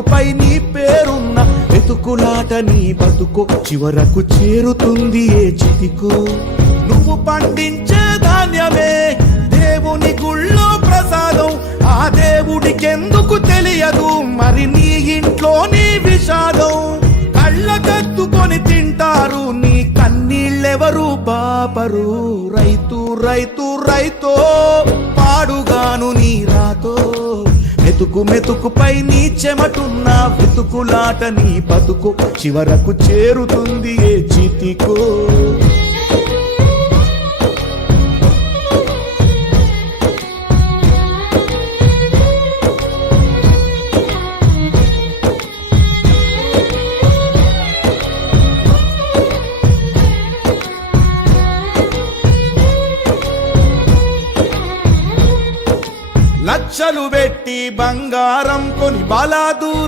పై నీ పేరున్న వెతుకులాట నీ బతుకు చివరకు చేరుతుంది ఏ చితికు. నువ్వు పండించే ధాన్యమే దేవుని గుళ్ళో ప్రసాదం. ఆ దేవుడికెందుకు తెలియదు మరి నీ ఇంట్లో నీ విషాదం. కళ్ళ కత్తుకొని తింటారు నీ కన్నీళ్ళెవరు పాపరు రైతు రైతు రైతో మెతుకు మెతుకుపై నీ చెమటున్న వెతుకులాట నీ బతుకు చివరకు చేరుతుంది ఏ చితికో. లచ్చలు పెట్టి బంగారం కొని బలాదూరు